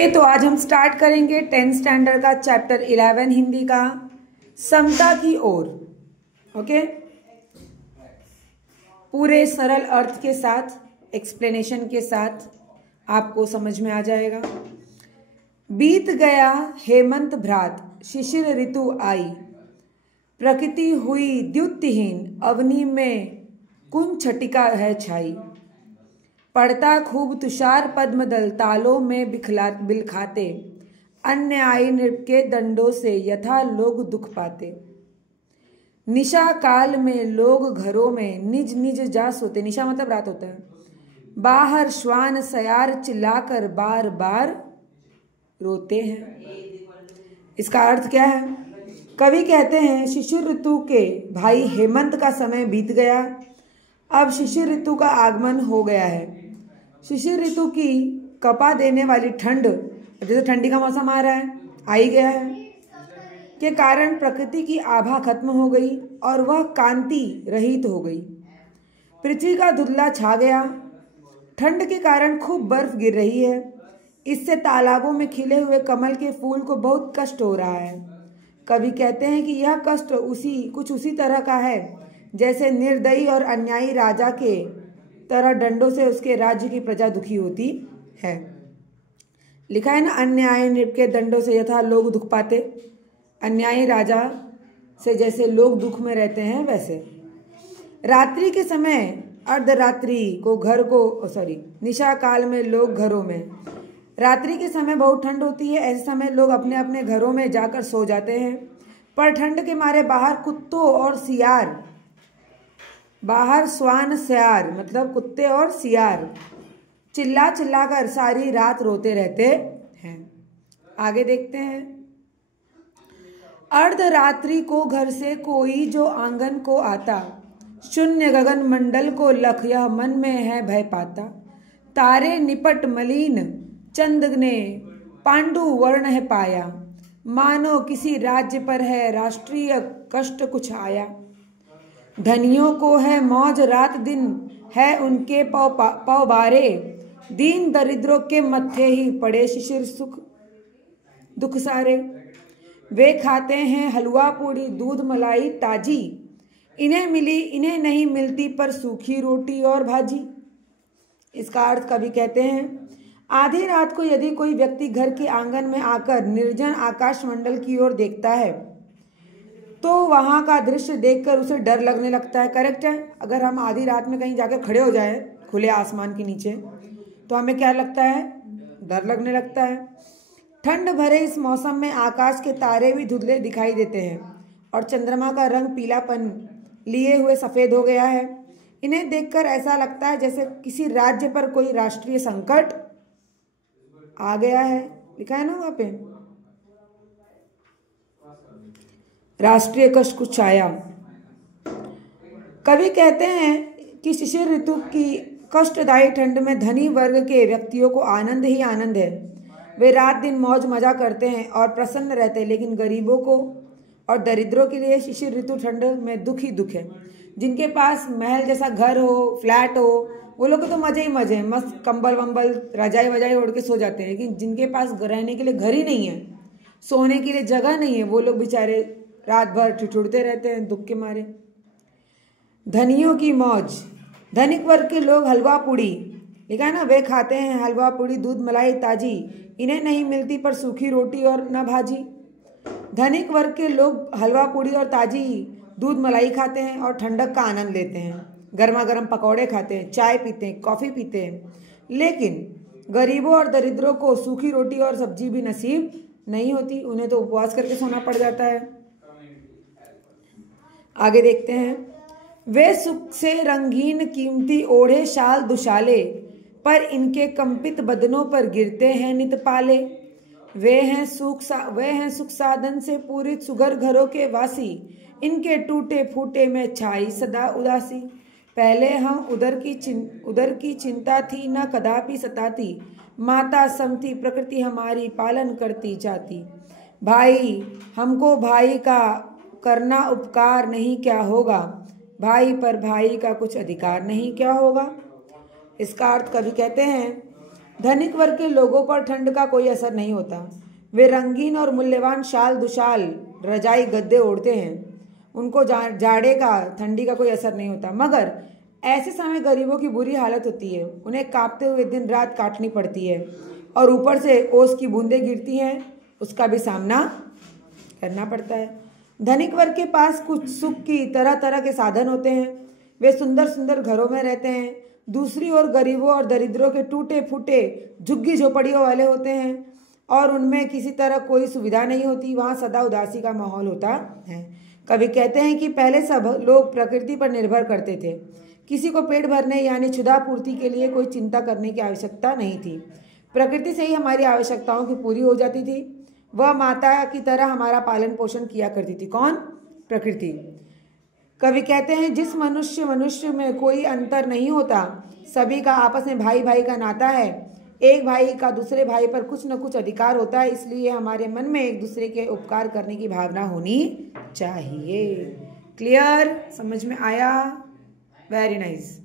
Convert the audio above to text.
तो आज हम स्टार्ट करेंगे 10th स्टैंडर्ड का चैप्टर 11 हिंदी का समता की ओर। ओके, पूरे सरल अर्थ के साथ, एक्सप्लेनेशन के साथ आपको समझ में आ जाएगा। बीत गया हेमंत भ्रात, शिशिर ऋतु आई, प्रकृति हुई द्युतिहीन, अवनी में कुंज छटिका है छाई। पड़ता खूब तुषार पद्मदल, तालों में बिलखाते, अन्यायी नृप के दंडों से यथा लोग दुख पाते। निशा काल में लोग घरों में निज निज जा सोते, निशा मतलब रात होता है, बाहर श्वान सयार चिल्लाकर बार बार रोते हैं। इसका अर्थ क्या है? कवि कहते हैं शिशिर ऋतु के भाई हेमंत का समय बीत गया, अब शिशिर ऋतु का आगमन हो गया है। शिशिर ऋतु की कपा देने वाली ठंड, जैसे ठंडी का मौसम आ रहा है, आ ही गया है, के कारण प्रकृति की आभा खत्म हो गई और वह कांति रहित हो गई। पृथ्वी का धुंधला छा गया, ठंड के कारण खूब बर्फ गिर रही है। इससे तालाबों में खिले हुए कमल के फूल को बहुत कष्ट हो रहा है। कवि कहते हैं कि यह कष्ट कुछ उसी तरह का है जैसे निर्दयी और अन्यायी राजा के तरह डंडों से उसके राज्य की प्रजा दुखी होती है। लिखा है ना, अन्यायी नृप के दंडों से यथा लोग दुख पाते। अन्यायी राजा से जैसे लोग दुख में रहते हैं वैसे। रात्रि के समय अर्धरात्रि को निशा काल में लोग घरों में, रात्रि के समय बहुत ठंड होती है, ऐसे समय लोग अपने अपने घरों में जाकर सो जाते हैं। पर ठंड के मारे बाहर कुत्तों और सियार, बाहर श्वान सयार मतलब कुत्ते और सियार चिल्ला चिल्ला कर सारी रात रोते रहते हैं। आगे देखते हैं। अर्धरात्रि को घर से कोई जो आंगन को आता, शून्य गगन मंडल को लख यह मन में है भय पाता। तारे निपट मलिन चंद ने पांडु वर्ण है पाया, मानो किसी राज्य पर है राष्ट्रीय कष्ट कुछ आया। धनियों को है मौज रात दिन है उनके पौ बारे, दीन दरिद्रों के मत्थे ही पड़े शिशिर सुख दुख सारे। वे खाते हैं हलवा पूड़ी दूध मलाई ताजी, इन्हें मिली इन्हें नहीं मिलती पर सूखी रोटी और भाजी। इसका अर्थ कवि कहते हैं आधी रात को यदि कोई व्यक्ति घर के आंगन में आकर निर्जन आकाश मंडल की ओर देखता है तो वहां का दृश्य देखकर उसे डर लगने लगता है। करेक्ट है। अगर हम आधी रात में कहीं जाकर खड़े हो जाए खुले आसमान के नीचे तो हमें क्या लगता है? डर लगने लगता है। ठंड भरे इस मौसम में आकाश के तारे भी धुंधले दिखाई देते हैं और चंद्रमा का रंग पीलापन लिए हुए सफेद हो गया है। इन्हें देखकर ऐसा लगता है जैसे किसी राज्य पर कोई राष्ट्रीय संकट आ गया है। लिखा है ना वहां पे, राष्ट्रीय कष्ट कुछ आया। कवि कहते हैं कि शिशिर ऋतु की कष्टदायी ठंड में धनी वर्ग के व्यक्तियों को आनंद ही आनंद है। वे रात दिन मौज मजा करते हैं और प्रसन्न रहते हैं, लेकिन गरीबों को और दरिद्रों के लिए शिशिर ऋतु ठंड में दुख ही दुख है। जिनके पास महल जैसा घर हो, फ्लैट हो, वो लोग को तो मजे ही मजे हैं, मस्त कंबल वंबल रजाई वजाई ओढ़ के सो जाते हैं। लेकिन जिनके पास रहने के लिए घर ही नहीं है, सोने के लिए जगह नहीं है, वो लोग बेचारे रात भर ठिठुरते रहते हैं दुख के मारे। धनियों की मौज, धनिक वर्ग के लोग हलवा पूड़ी, लिखा है ना, वे खाते हैं हलवा पूड़ी दूध मलाई ताजी, इन्हें नहीं मिलती पर सूखी रोटी और न भाजी। धनिक वर्ग के लोग हलवा पूड़ी और ताजी दूध मलाई खाते हैं और ठंडक का आनंद लेते हैं, गर्मा गर्म पकौड़े खाते हैं, चाय पीते हैं, कॉफी पीते हैं। लेकिन गरीबों और दरिद्रों को सूखी रोटी और सब्जी भी नसीब नहीं होती, उन्हें तो उपवास करके सोना पड़ जाता है। आगे देखते हैं। वे सुख से रंगीन कीमती ओढ़े शाल दुशाले, पर इनके कंपित बदनों पर गिरते हैं नित पाले। वे हैं सुख साधन से पूरित सुगर घरों के वासी, इनके टूटे फूटे में छाई सदा उदासी। पहले हम उदर की चिंता थी न कदापि सताती, माता समती प्रकृति हमारी पालन करती जाती। भाई हमको भाई का करना उपकार नहीं क्या होगा, भाई पर भाई का कुछ अधिकार नहीं क्या होगा। इसका अर्थ कवि कहते हैं धनिक वर्ग के लोगों पर ठंड का कोई असर नहीं होता। वे रंगीन और मूल्यवान शाल दुशाल रजाई गद्दे ओढ़ते हैं। उनको जाड़े का ठंडी का कोई असर नहीं होता। मगर ऐसे समय गरीबों की बुरी हालत होती है। उन्हें कांपते हुए दिन रात काटनी पड़ती है और ऊपर से ओस की बूंदें गिरती हैं, उसका भी सामना करना पड़ता है। धनिक वर्ग के पास कुछ सुख की तरह तरह के साधन होते हैं। वे सुंदर सुंदर घरों में रहते हैं। दूसरी ओर गरीबों और दरिद्रों के टूटे फूटे झुग्गी झोपड़ियों वाले होते हैं और उनमें किसी तरह कोई सुविधा नहीं होती। वहाँ सदा उदासी का माहौल होता है। कवि कहते हैं कि पहले सब लोग प्रकृति पर निर्भर करते थे। किसी को पेट भरने यानी क्षुधा पूर्ति के लिए कोई चिंता करने की आवश्यकता नहीं थी। प्रकृति से ही हमारी आवश्यकताओं की पूरी हो जाती थी। वह माता की तरह हमारा पालन पोषण किया करती थी। कौन? प्रकृति। कवि कहते हैं जिस मनुष्य में कोई अंतर नहीं होता, सभी का आपस में भाई भाई का नाता है। एक भाई का दूसरे भाई पर कुछ न कुछ अधिकार होता है, इसलिए हमारे मन में एक दूसरे के उपकार करने की भावना होनी चाहिए। क्लियर? समझ में आया? Very nice.